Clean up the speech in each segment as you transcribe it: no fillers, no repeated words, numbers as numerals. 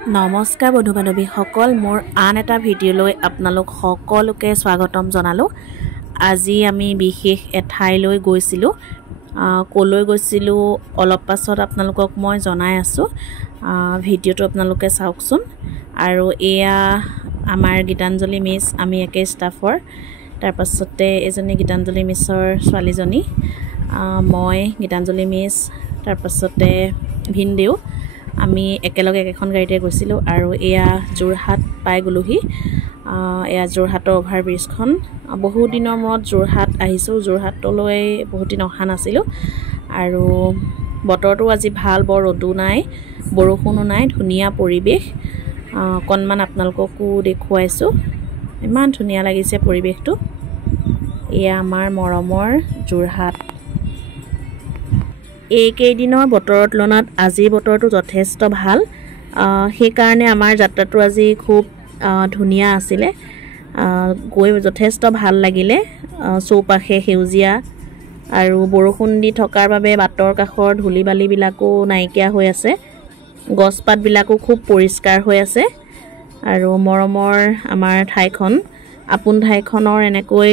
নমস্কাৰ বন্ধু বান্ধৱীসকল, মোৰ আন এটা ভিডিঅ'লৈ আপোনালোক সকলোকে স্বাগতম জনালোঁ। আজি আমি বিশেষ এঠাইলৈ গৈছিলোঁ। ক'লৈ গৈছিলোঁ অলপ পাছত আপোনালোকক মই জনাই আছোঁ। ভিডিঅ'টো আপোনালোকে চাওকচোন। আৰু এয়া আমাৰ গীতাঞ্জলি মিছ, আমি একে ষ্টাফৰ। তাৰপাছতে এজনী গীতাঞ্জলি মিছৰ ছোৱালীজনী, মই গীতাঞ্জলি মিছ, তাৰপাছতে ভিনদেউ, আমি একেলগে একেখন গাড়ীতে গৈছিলোঁ। আৰু এয়া যোৰহাট পাই গ'লোহি। এয়া যোৰহাটৰ অভাৰব্ৰিজখন। বহু দিনৰ মূৰত যোৰহাট আহিছোঁ। যোৰহাটলৈ বহুত দিন অহা নাছিলোঁ। আৰু বতৰটো আজি ভাল, বৰ ৰ'দো নাই বৰষুণো নাই, ধুনীয়া পৰিৱেশ। অকণমান আপোনালোককো দেখুৱাইছোঁ, ইমান ধুনীয়া লাগিছে পৰিৱেশটো। এয়া আমাৰ মৰমৰ যোৰহাট। এইকেইদিনৰ বতৰৰ তুলনাত আজিৰ বতৰটো যথেষ্ট ভাল। সেইকাৰণে আমাৰ যাত্ৰাটো আজি খুব ধুনীয়া আছিলে। গৈ যথেষ্ট ভাল লাগিলে। চৌপাশে সেউজীয়া আৰু বৰষুণ দি থকাৰ বাবে বাটৰ কাষৰ ধূলি বালিবিলাকো নাইকিয়া হৈ আছে। গছপাতবিলাকো খুব পৰিষ্কাৰ হৈ আছে। আৰু মৰমৰ আমাৰ ঠাইখন, আপোন ঠাইখনৰ এনেকৈ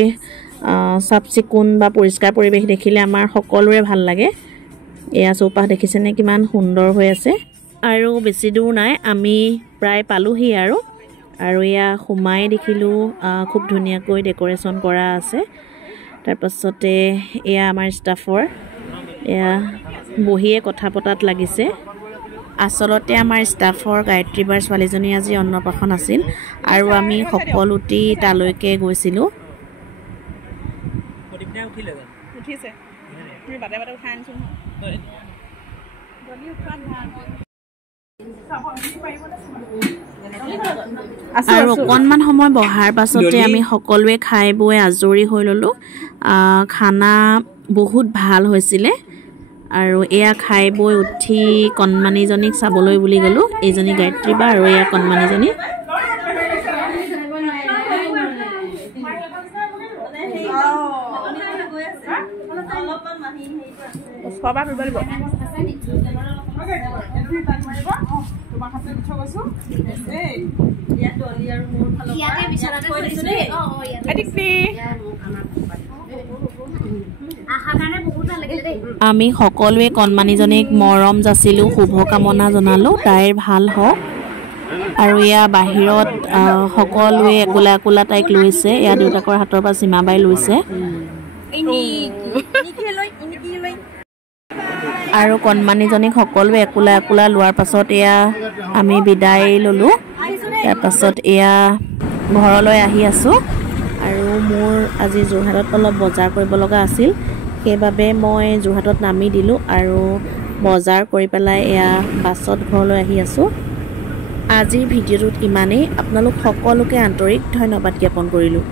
চাফ চিকুণ বা পৰিষ্কাৰ পৰিৱেশ দেখিলে আমাৰ সকলোৰে ভাল লাগে। এয়া চৌপাশ দেখিছেনে কিমান সুন্দৰ হৈ আছে। আৰু বেছি দূৰ নাই, আমি প্ৰায় পালোহি। আৰু এয়া সোমাই দেখিলোঁ খুব ধুনীয়াকৈ ডেক'ৰেশ্যন কৰা আছে। তাৰপাছতে এয়া আমাৰ ষ্টাফৰ, এয়া বহিয়ে কথা পতাত লাগিছে। আচলতে আমাৰ ষ্টাফৰ গায়ত্ৰী বাৰ ছোৱালীজনী আজি অন্নপ্ৰাশন আছিল আৰু আমি সকলোটি তালৈকে গৈছিলোঁ। আৰু অকণমান সময় বহাৰ পাছতে আমি সকলোৱে খাই বৈ আজৰি হৈ ল'লোঁ। খানা বহুত ভাল হৈছিলে। আৰু এয়া খাই বৈ উঠি কণমানিজনীক চাবলৈ বুলি গ'লোঁ। এইজনী গায়ত্ৰী বা আৰু এয়া কণমানিজনী। আমি সকলোৱে কণমানিজনীক মৰম যাচিলোঁ, শুভকামনা জনালোঁ তাইৰ ভাল হওক। আৰু এয়া বাহিৰত সকলোৱে একোলা একোলা তাইক লৈছে। এয়া দেউতাকৰ হাতৰ পৰা সীমাবাই লৈছে। আৰু কণমানিজনীক সকলোৱে একোলা একোলা লোৱাৰ পাছত এয়া আমি বিদায় ল'লোঁ। তাৰপাছত এয়া ঘৰলৈ আহি আছোঁ। আৰু মোৰ আজি যোৰহাটত অলপ বজাৰ কৰিব লগা আছিল, সেইবাবে মই যোৰহাটত নামি দিলোঁ আৰু বজাৰ কৰি পেলাই এয়া বাছত ঘৰলৈ আহি আছোঁ। আজিৰ ভিডিঅ'টোত ইমানেই। আপোনালোক সকলোকে আন্তৰিক ধন্যবাদ জ্ঞাপন কৰিলোঁ।